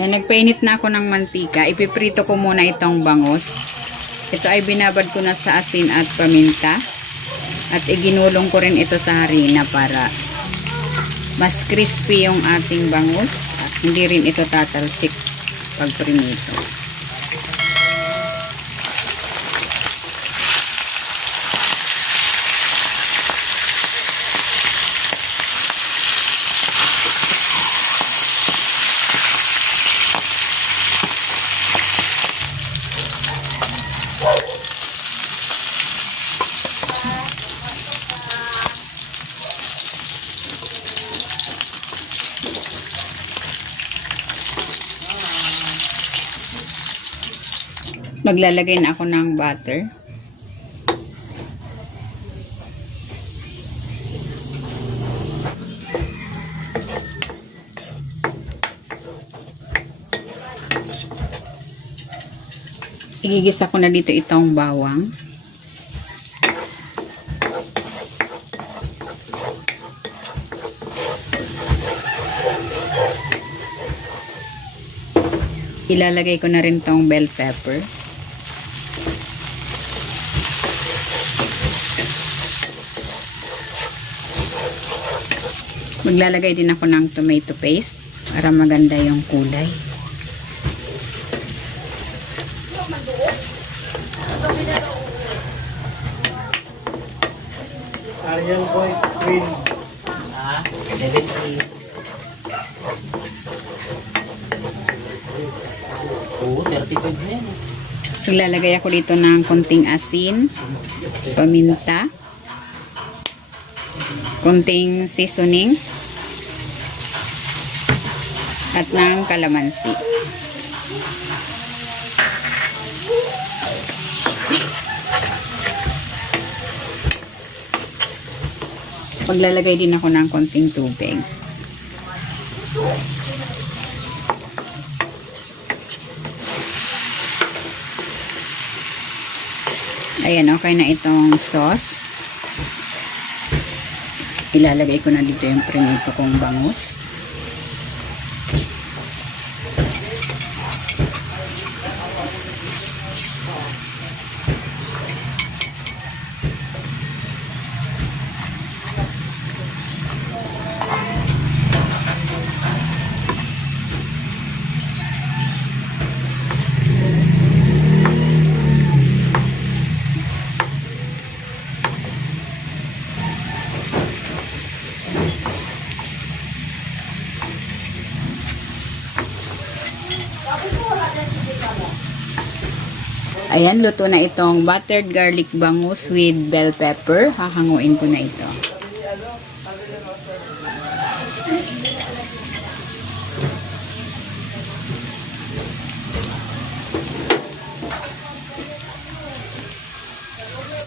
Ayan, nagpainit na ako ng mantika. Ipiprito ko muna itong bangus. Ito ay binabad ko na sa asin at paminta. At iginulong ko rin ito sa harina para mas crispy yung ating bangus. At hindi rin ito tatalsik pag prinito. Maglalagay na ako ng butter. Igigisa ko na dito itong bawang. Ilalagay ko na rin tong bell pepper. Maglalagay din ako ng tomato paste para maganda yung kulay. Ariel Boy Queen. 70. Oo, 35 na yan. Maglalagay ako dito ng konting asin, paminta, konting seasoning, at ng kalamansi. Maglalagay din ako ng konting tubig. Ayan, okay na itong sauce. Ilalagay ko na dito yung prinito kong bangus. Ayan, luto na itong buttered garlic bangus with bell pepper. Hahanguin ko na ito.